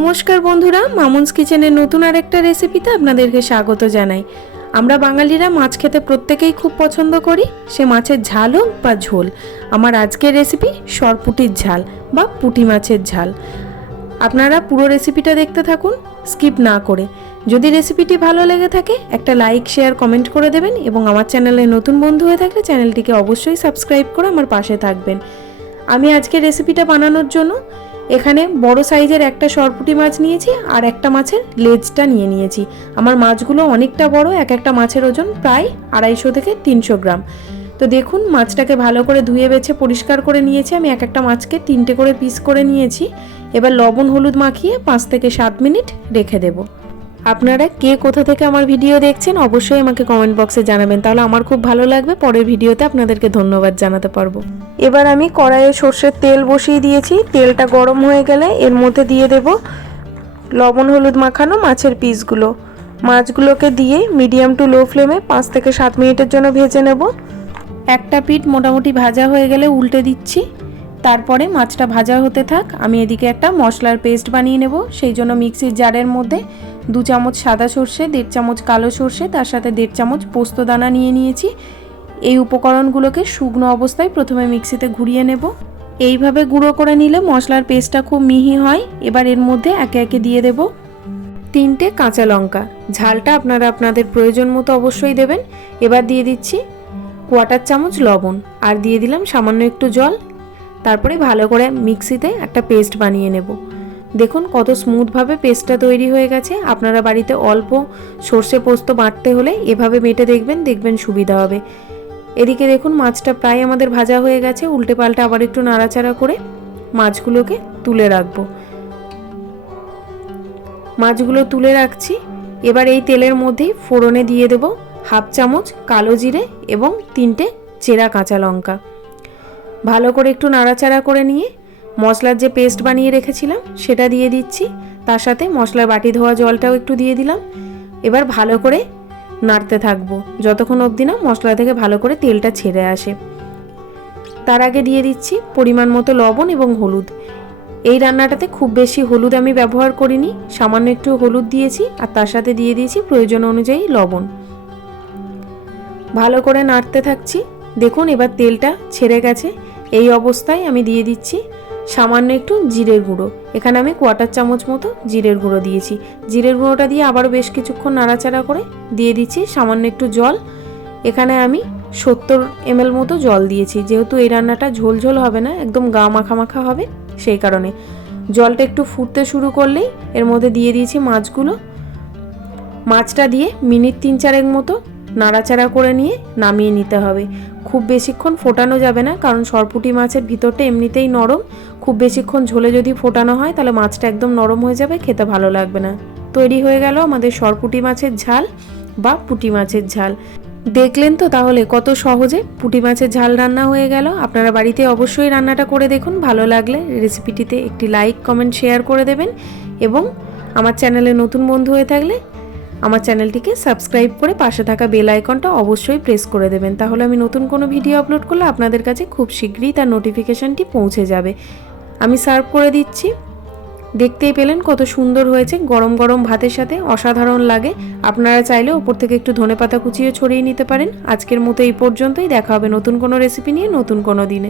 নমস্কার বন্ধুরা, মামুনস কিচেনের নতুন আর একটা রেসিপিতে আপনাদেরকে স্বাগত জানাই। আমরা বাঙালিরা মাছ খেতে প্রত্যেকেই খুব পছন্দ করি, সে মাছের ঝাল হোক বা ঝোল। আমার আজকের রেসিপি সরপুটির ঝাল বা পুঁটি মাছের ঝাল। আপনারা পুরো রেসিপিটা দেখতে থাকুন, স্কিপ না করে। যদি রেসিপিটি ভালো লেগে থাকে, একটা লাইক, শেয়ার, কমেন্ট করে দেবেন এবং আমার চ্যানেলে নতুন বন্ধু হয়ে থাকলে চ্যানেলটিকে অবশ্যই সাবস্ক্রাইব করে আমার পাশে থাকবেন। আমি আজকে রেসিপিটা বানানোর জন্য এখানে বড় সাইজের একটা সরপুটি মাছ নিয়েছি আর একটা মাছের লেজটা নিয়ে নিয়েছি। আমার মাছগুলো অনেকটা বড়, এক একটা মাছের ওজন প্রায় আড়াইশো থেকে তিনশো গ্রাম। তো দেখুন, মাছটাকে ভালো করে ধুয়ে বেছে পরিষ্কার করে নিয়েছি। আমি এক একটা মাছকে তিনটে করে পিস করে নিয়েছি। এবার লবণ হলুদ মাখিয়ে পাঁচ থেকে সাত মিনিট রেখে দেবো। আপনারা কে কোথা থেকে আমার ভিডিও দেখছেন অবশ্যই আমাকে কমেন্ট বক্সে জানাবেন। তাহলে আমার খুব ভালো লাগবে, পরের ভিডিওতে আপনাদেরকে ধন্যবাদ জানাতে পারব। এবার আমি কড়াইয়ে সর্ষের তেল বসিয়ে দিয়েছি। তেলটা গরম হয়ে গেলে এর মধ্যে দিয়ে দেব লবণ, হলুদ মাখানো মাছের পিসগুলো। মাছগুলোকে দিয়ে মিডিয়াম টু লো ফ্লেমে পাঁচ থেকে সাত মিনিটের জন্য ভেজে নেব। একটা পিঠ মোটামুটি ভাজা হয়ে গেলে উল্টে দিচ্ছি। তারপরে মাছটা ভাজা হতে থাক, আমি এদিকে একটা মশলার পেস্ট বানিয়ে নেব। সেই জন্য মিক্সির জারের মধ্যে দু চামচ সাদা সর্ষে, দেড় চামচ কালো সর্ষে, তার সাথে দেড় চামচ পোস্ত দানা নিয়ে নিয়েছি। এই উপকরণগুলোকে শুকনো অবস্থায় প্রথমে মিক্সিতে ঘুরিয়ে নেব। এইভাবে গুঁড়ো করে নিলে মশলার পেস্টটা খুব মিহি হয়। এবার এর মধ্যে একে একে দিয়ে দেব তিনটে কাঁচা লঙ্কা। ঝালটা আপনারা আপনাদের প্রয়োজন মতো অবশ্যই দেবেন। এবার দিয়ে দিচ্ছি কোয়াটার চামচ লবণ। আর দিয়ে দিলাম সামান্য একটু জল। তারপরে ভালো করে মিক্সিতে একটা পেস্ট বানিয়ে নেব। দেখুন কত স্মুথভাবে পেস্টটা তৈরি হয়ে গেছে। আপনারা বাড়িতে অল্প সর্ষে পোস্ত বাটতে হলে এভাবে মেটে দেখবেন দেখবেন সুবিধা হবে। এদিকে দেখুন মাছটা প্রায় আমাদের ভাজা হয়ে গেছে। উল্টে পাল্টে আবার একটু নাড়াচাড়া করে মাছগুলোকে তুলে রাখব। মাছগুলো তুলে রাখছি। এবার এই তেলের মধ্যেই ফোড়নে দিয়ে দেব হাফ চামচ কালো জিরে এবং তিনটে চেরা কাঁচা লঙ্কা। ভালো করে একটু নাড়াচাড়া করে নিয়ে মশলার যে পেস্ট বানিয়ে রেখেছিলাম, সেটা দিয়ে দিচ্ছি। তার সাথে মশলার বাটি ধোয়া জলটাও একটু দিয়ে দিলাম। এবার ভালো করে নাড়তে থাকব। যতক্ষণ অবধি না মশলা থেকে ভালো করে তেলটা ছেড়ে আসে। তার আগে দিয়ে দিচ্ছি পরিমাণ মতো লবণ এবং হলুদ। এই রান্নাটাতে খুব বেশি হলুদ আমি ব্যবহার করিনি, সামান্য একটু হলুদ দিয়েছি আর তার সাথে দিয়ে দিয়েছি প্রয়োজন অনুযায়ী লবণ। ভালো করে নাড়তে থাকছি। দেখুন এবার তেলটা ছেড়ে গেছে। এই অবস্থায় আমি দিয়ে দিচ্ছি সামান্য একটু জিরের গুঁড়ো। এখানে আমি কোয়াটার চামচ মতো জিরের গুঁড়ো দিয়েছি। জিরের গুঁড়োটা দিয়ে আবারও বেশ কিছুক্ষণ নাড়াচাড়া করে দিয়ে দিচ্ছি সামান্য একটু জল। এখানে আমি সত্তর এমএল মতো জল দিয়েছি। যেহেতু এই রান্নাটা ঝোল ঝোল হবে না, একদম গা মাখা মাখা হবে সেই কারণে। জলটা একটু ফুটতে শুরু করলেই এর মধ্যে দিয়ে দিয়েছি মাছগুলো। মাছটা দিয়ে মিনিট তিন চারেক মতো নাড়াচাড়া করে নিয়ে নামিয়ে নিতে হবে। খুব বেশিক্ষণ ফোটানো যাবে না, কারণ সরপুটি মাছের ভিতরটা এমনিতেই নরম। খুব বেশিক্ষণ ঝোলে যদি ফোটানো হয়, তাহলে মাছটা একদম নরম হয়ে যাবে, খেতে ভালো লাগবে না। তৈরি হয়ে গেল আমাদের সরপুটি মাছের ঝাল বা পুঁটি মাছের ঝাল। দেখলেন তো তাহলে কত সহজে পুঁটি মাছের ঝাল রান্না হয়ে গেল। আপনারা বাড়িতে অবশ্যই রান্নাটা করে দেখুন, ভালো লাগলে রেসিপিটিতে একটি লাইক, কমেন্ট, শেয়ার করে দেবেন এবং আমার চ্যানেলে নতুন বন্ধু হয়ে থাকলে আমার চ্যানেলটিকে সাবস্ক্রাইব করে পাশে থাকা বেল আইকনটা অবশ্যই প্রেস করে দেবেন। তাহলে আমি নতুন কোনো ভিডিও আপলোড করলে আপনাদের কাছে খুব শীঘ্রই তার নোটিফিকেশানটি পৌঁছে যাবে। আমি সার্ভ করে দিচ্ছি। দেখতেই পেলেন কত সুন্দর হয়েছে। গরম গরম ভাতের সাথে অসাধারণ লাগে। আপনারা চাইলে ওপর থেকে একটু ধনেপাতা কুচিয়ে ছড়িয়ে নিতে পারেন। আজকের মতো এই পর্যন্তই। দেখা হবে নতুন কোনো রেসিপি নিয়ে নতুন কোনো দিনে।